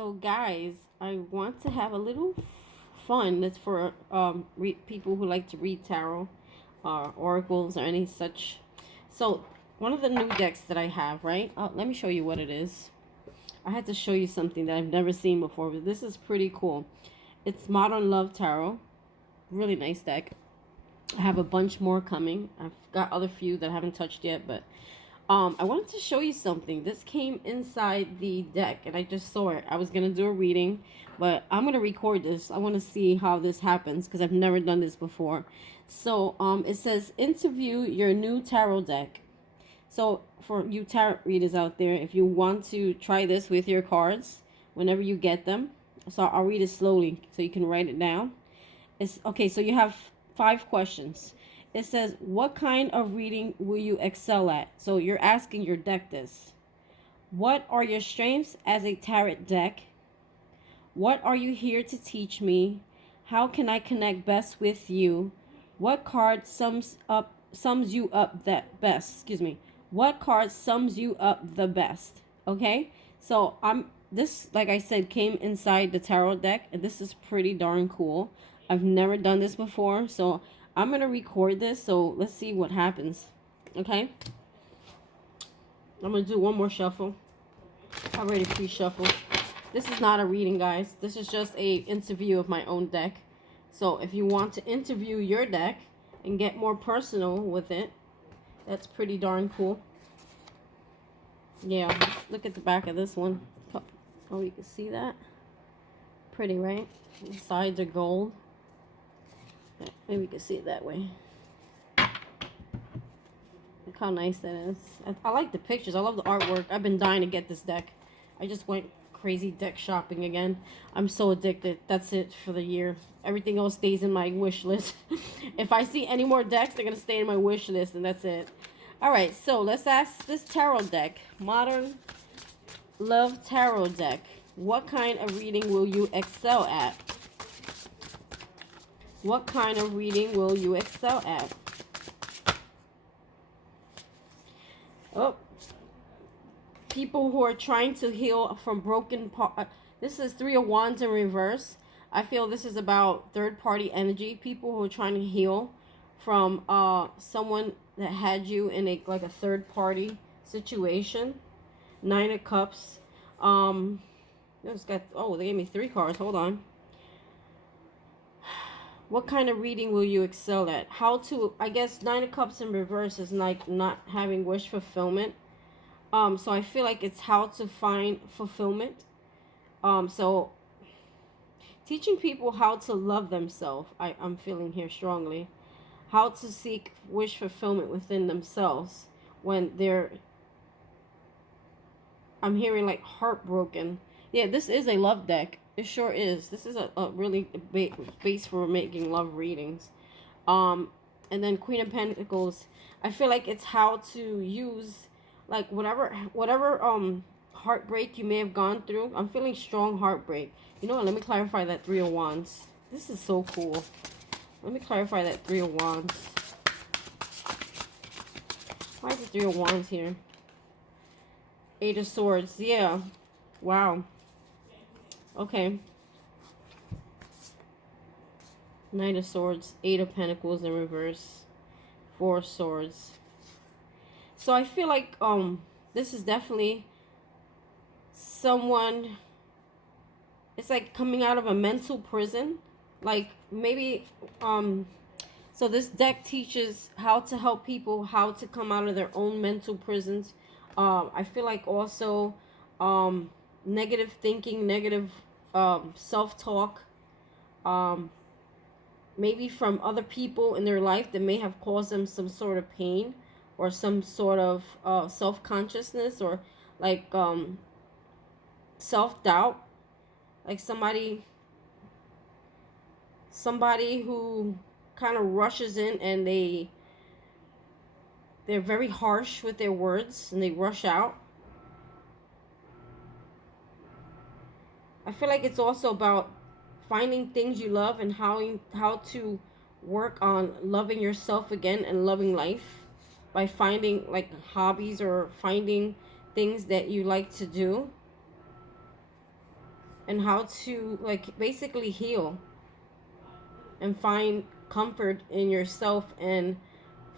So guys, I want to have a little fun. That's for people who like to read tarot, oracles, or any such. So one of the new decks that I have, right? Let me show you what it is. I had to show you something that I've never seen before, but this is pretty cool. It's Modern Love Tarot. Really nice deck. I have a bunch more coming. I've got other few that I haven't touched yet, but I wanted to show you something. This came inside the deck, and I just saw it. I was going to do a reading, but I'm going to record this. I want to see how this happens, because I've never done this before. So, it says, interview your new tarot deck. So, for you tarot readers out there, if you want to try this with your cards, whenever you get them, so I'll read it slowly, so you can write it down. It's okay, so you have 5 questions. It says, what kind of reading will you excel at? So you're asking your deck this. What are your strengths as a tarot deck? What are you here to teach me? How can I connect best with you? What card sums you up that best? Excuse me. What card sums you up the best? Okay? So this, like I said, came inside the tarot deck, and this is pretty darn cool. I've never done this before, so I'm going to record this, so let's see what happens. Okay? I'm going to do one more shuffle. I already pre-shuffled. This is not a reading, guys. This is just a interview of my own deck. So if you want to interview your deck and get more personal with it, that's pretty darn cool. Yeah, let's look at the back of this one. Oh, you can see that? Pretty, right? The sides are gold. Maybe you can see it that way. Look how nice that is. I like the pictures. I love the artwork. I've been dying to get this deck. I just went crazy deck shopping again. I'm so addicted. That's it for the year. Everything else stays in my wish list. If I see any more decks, they're going to stay in my wish list, and that's it. Alright, so let's ask this tarot deck. Modern Love Tarot deck. What kind of reading will you excel at? What kind of reading will you excel at? Oh, people who are trying to heal from broken part. This is 3 of Wands in reverse. I feel this is about third-party energy. People who are trying to heal from someone that had you in a third-party situation. 9 of Cups. They gave me 3 cards. Hold on. What kind of reading will you excel at? I guess 9 of Cups in reverse is like not having wish fulfillment. So I feel like it's how to find fulfillment. So teaching people how to love themselves, I'm feeling here strongly. How to seek wish fulfillment within themselves when I'm hearing like heartbroken. Yeah, this is a love deck. It sure is. This is a really base for making love readings. And then Queen of Pentacles. I feel like it's how to use like whatever heartbreak you may have gone through. I'm feeling strong heartbreak. You know what? Let me clarify that 3 of Wands. This is so cool. Let me clarify that 3 of Wands. Why is the 3 of Wands here? 8 of Swords. Yeah. Wow. Okay. Knight of Swords, 8 of Pentacles in reverse, 4 of Swords. So I feel like this is definitely someone, it's like coming out of a mental prison. Like maybe so this deck teaches how to help people how to come out of their own mental prisons. I feel like also negative thinking, negative self-talk, maybe from other people in their life that may have caused them some sort of pain or some sort of self-consciousness or like self-doubt, like somebody who kind of rushes in and they're very harsh with their words and they rush out. I feel like it's also about finding things you love and how to work on loving yourself again and loving life by finding like hobbies or finding things that you like to do. and how to like basically heal and find comfort in yourself and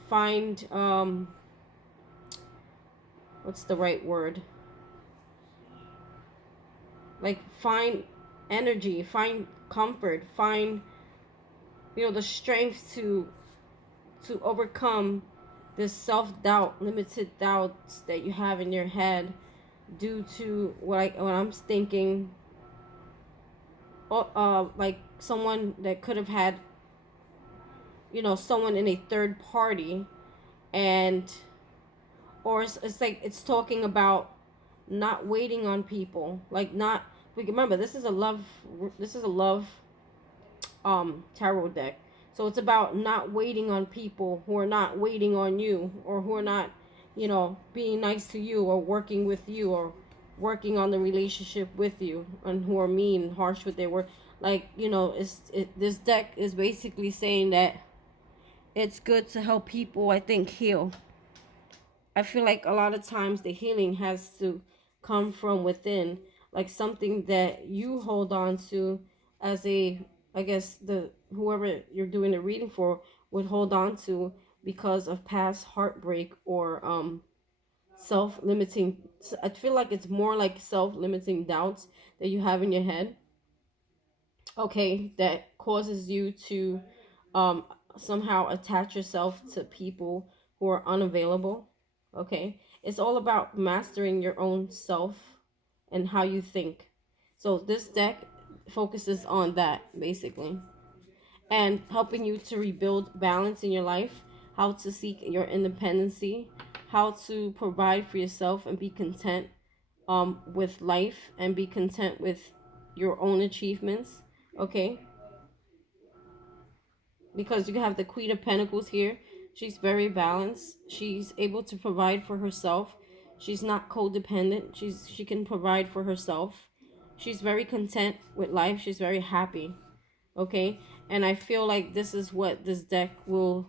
find what's the right word, like find energy, find comfort, find the strength to overcome this self-doubt, limited doubts that you have in your head due to what I'm thinking, like someone that could have had, someone in a third party, and or it's like it's talking about not waiting on people, like not, we remember this is a love tarot deck. So it's about not waiting on people who are not waiting on you, or who are not, being nice to you, or working with you, or working on the relationship with you, and who are mean and harsh with their word. Like, this deck is basically saying that it's good to help people, I think, heal. I feel like a lot of times the healing has to come from within, like something that you hold on to as a, I guess the whoever you're doing the reading for would hold on to because of past heartbreak or self-limiting. I feel like it's more like self-limiting doubts that you have in your head, okay, that causes you to um somehow attach yourself to people who are unavailable. Okay, it's all about mastering your own self and how you think. So this deck focuses on that basically, and helping you to rebuild balance in your life, how to seek your independency, how to provide for yourself and be content with life, and be content with your own achievements. Okay, because you have the Queen of Pentacles here. She's very balanced. She's able to provide for herself. She's not codependent. She can provide for herself. She's very content with life. She's very happy. Okay? And I feel like this is what this deck will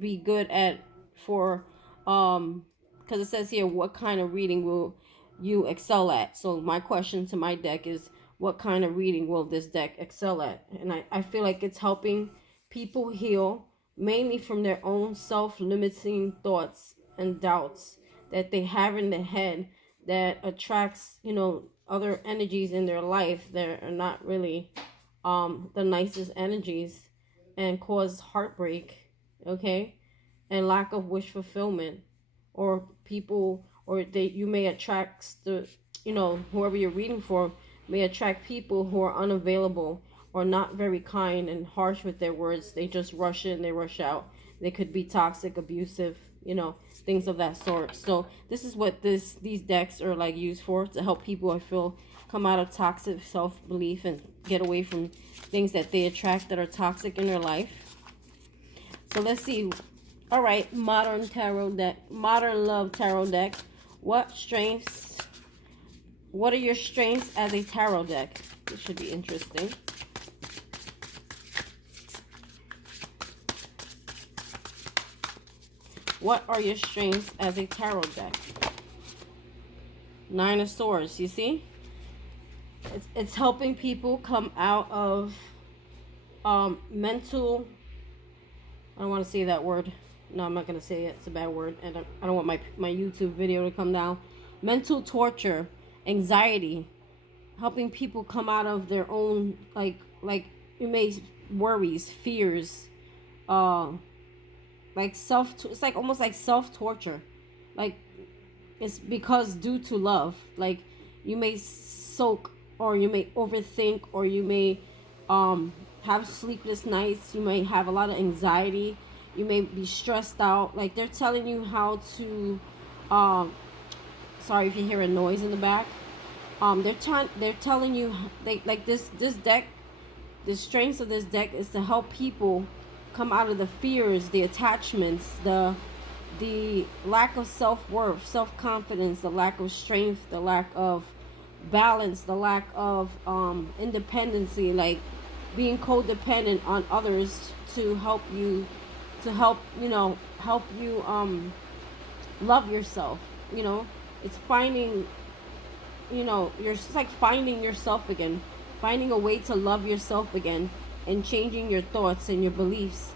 be good at for because it says here, what kind of reading will you excel at? So my question to my deck is, what kind of reading will this deck excel at? And I feel like it's helping people heal mainly from their own self-limiting thoughts and doubts that they have in their head, that attracts, other energies in their life that are not really the nicest energies, and cause heartbreak. Okay, and lack of wish fulfillment, or people, or they, you may attract the, whoever you're reading for may attract people who are unavailable, or not very kind and harsh with their words. They just rush in, they rush out. They could be toxic, abusive, things of that sort. So this is what these decks are like used for, to help people, I feel, come out of toxic self-belief and get away from things that they attract that are toxic in their life. So let's see. All right, modern love tarot deck. What are your strengths as a tarot deck? This should be interesting. What are your strengths as a tarot deck? Nine of Swords, you see? It's helping people come out of mental, I don't want to say that word. No, I'm not going to say it. It's a bad word. And I don't want my YouTube video to come down. Mental torture, anxiety, helping people come out of their own, like you may, worries, fears, like it's like almost like self-torture. Like, it's because due to love. Like, you may soak, or you may overthink, or you may have sleepless nights. You may have a lot of anxiety. You may be stressed out. Like, they're telling you how to sorry if you hear a noise in the back. They're telling you, they like this deck, the strengths of this deck is to help people come out of the fears, the attachments, the lack of self-worth, self-confidence, the lack of strength, the lack of balance, the lack of independency, like being codependent on others to help you, help you love yourself. It's finding you're just like finding yourself again, finding a way to love yourself again, and changing your thoughts and your beliefs.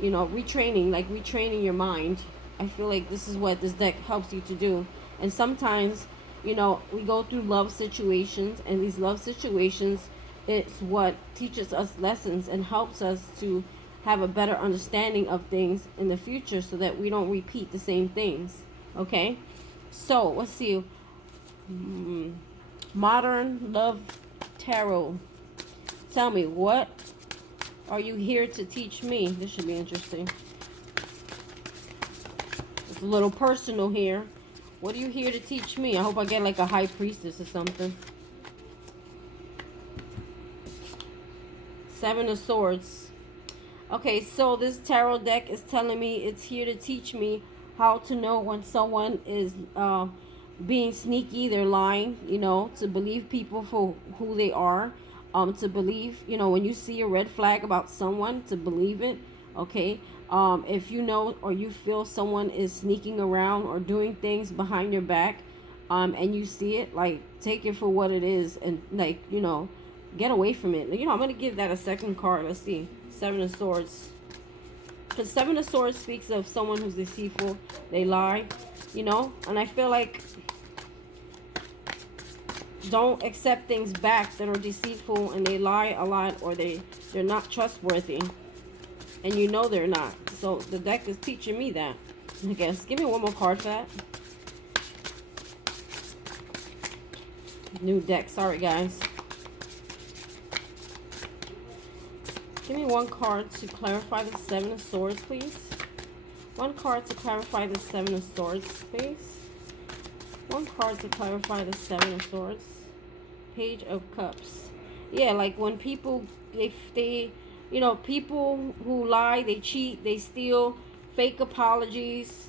Retraining your mind. I feel like this is what this deck helps you to do. And sometimes, we go through love situations, and these love situations, it's what teaches us lessons and helps us to have a better understanding of things in the future so that we don't repeat the same things. Okay? So, let's see. Modern Love Tarot. Tell me, what are you here to teach me? This should be interesting. It's a little personal here. What are you here to teach me? I hope I get like a High Priestess or something. Seven of Swords. Okay, so this tarot deck is telling me it's here to teach me how to know when someone is being sneaky, they're lying, to believe people for who they are, to believe, when you see a red flag about someone, to believe it, okay? If you know or you feel someone is sneaking around or doing things behind your back, and you see it, like, take it for what it is, and, like, get away from it. I'm going to give that a second card. Let's see. Seven of Swords. Because Seven of Swords speaks of someone who's deceitful. They lie, and I feel like don't accept things back that are deceitful and they lie a lot, or they're not trustworthy, and they're not. So the deck is teaching me that, I guess. Give me one more card for that. New deck. Sorry, guys. Give me one card to clarify the Seven of Swords, please. One card to clarify the Seven of Swords, please. One card to clarify the Seven of Swords. Page of Cups. Yeah, like when people, they people who lie, they cheat, they steal, fake apologies,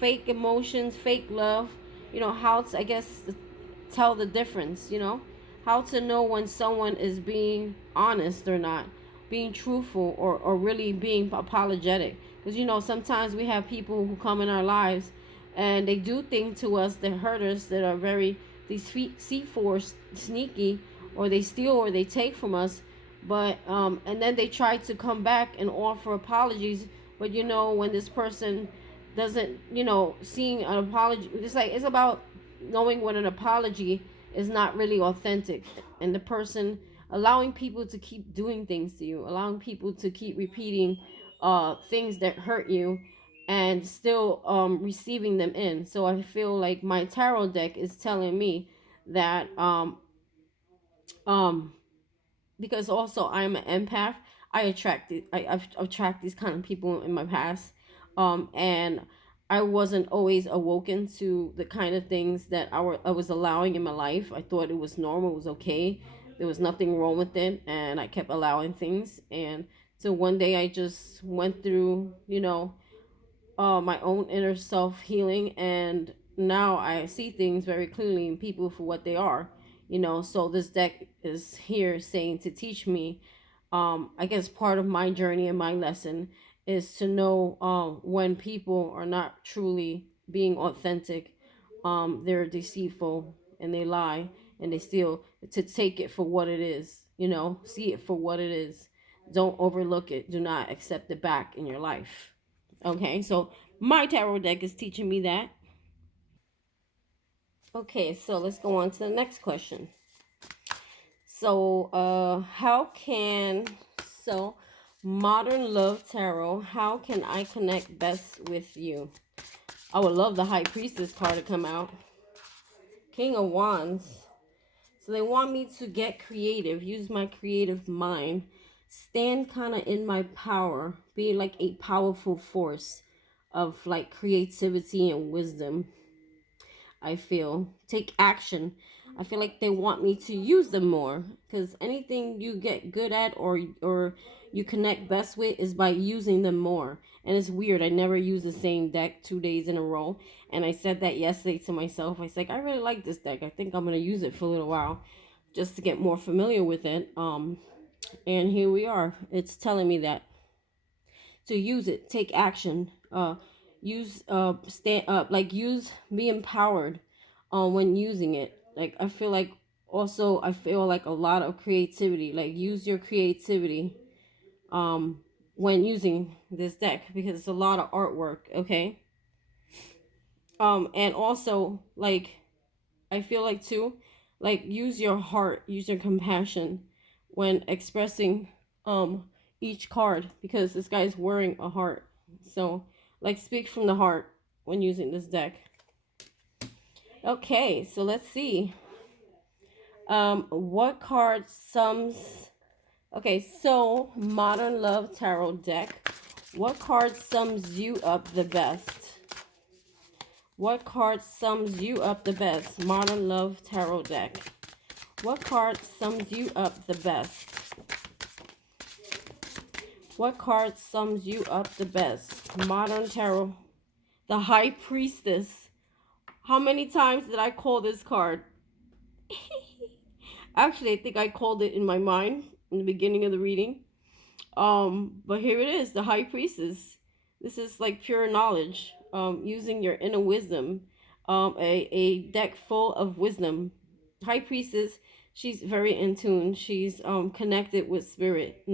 fake emotions, fake love. How to, I guess, tell the difference, how to know when someone is being honest or not, being truthful, or really being apologetic. Because, sometimes we have people who come in our lives and they do things to us that hurt us, that are very deceitful or sneaky, or they steal or they take from us. But and then they try to come back and offer apologies. But when this person doesn't, seeing an apology, it's about knowing when an apology is not really authentic, and the person allowing people to keep doing things to you, allowing people to keep repeating things that hurt you, and still receiving them in. So I feel like my tarot deck is telling me that um because also I'm an empath. I've attracted these kind of people in my past, and I wasn't always awoken to the kind of things that I was allowing in my life. I thought it was normal, it was okay, there was nothing wrong with it, and I kept allowing things. And so one day I just went through, my own inner self healing, and now I see things very clearly in people for what they are. So this deck is here saying to teach me, I guess part of my journey and my lesson is to know when people are not truly being authentic, they're deceitful and they lie and they steal, to take it for what it is, see it for what it is. Don't overlook it. Do not accept it back in your life. Okay, so my tarot deck is teaching me that. Okay, so let's go on to the next question. So, so Modern Love Tarot, how can I connect best with you? I would love the High Priestess card to come out. King of Wands. So they want me to get creative, use my creative mind, stand kind of in my power, be like a powerful force of like creativity and wisdom. I feel take action. I feel like they want me to use them more, because anything you get good at, or you connect best with, is by using them more. And it's weird, I never use the same deck 2 days in a row, and I said that yesterday to myself. I was like, I really like this deck, I think I'm going to use it for a little while just to get more familiar with it. And here we are, it's telling me that to use it, take action, use stand up, like use, be empowered when using it. Like I feel like a lot of creativity. Like use your creativity when using this deck because it's a lot of artwork, okay? And also like I feel like too, like use your heart, use your compassion when expressing um each card because this guy's wearing a heart. So like speak from the heart when using this deck. Okay, so let's see. What card sums Okay, so Modern Love Tarot deck. What card sums you up the best? What card sums you up the best? Modern Love Tarot deck. What card sums you up the best? What card sums you up the best? Modern Tarot. The High Priestess. How many times did I call this card? Actually, I think I called it in my mind in the beginning of the reading. But here it is, the High Priestess. This is like pure knowledge. Using your inner wisdom. A deck full of wisdom. High Priestess, she's very in tune. She's connected with spirit.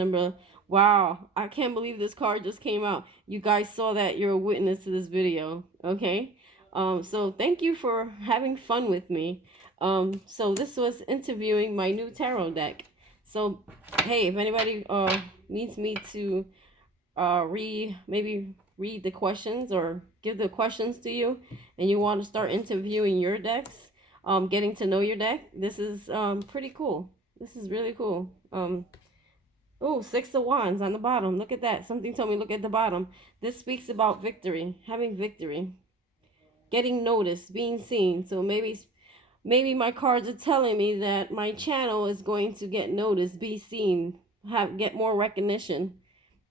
Wow, I can't believe this card just came out. You guys saw that. You're a witness to this video. Okay. So thank you for having fun with me. So this was interviewing my new tarot deck. So hey, if anybody needs me to maybe read the questions or give the questions to you, and you want to start interviewing your decks, getting to know your deck, this is pretty cool. This is really cool. Oh, 6 of Wands on the bottom. Look at that. Something told me look at the bottom. This speaks about victory, having victory, getting noticed, being seen. So maybe my cards are telling me that my channel is going to get noticed, be seen, get more recognition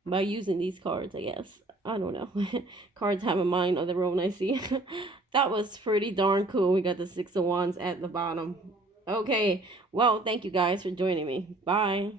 by using these cards, I guess. I don't know. Cards have a mind of their own, I see. That was pretty darn cool. We got the 6 of Wands at the bottom. Okay, well, thank you guys for joining me. Bye.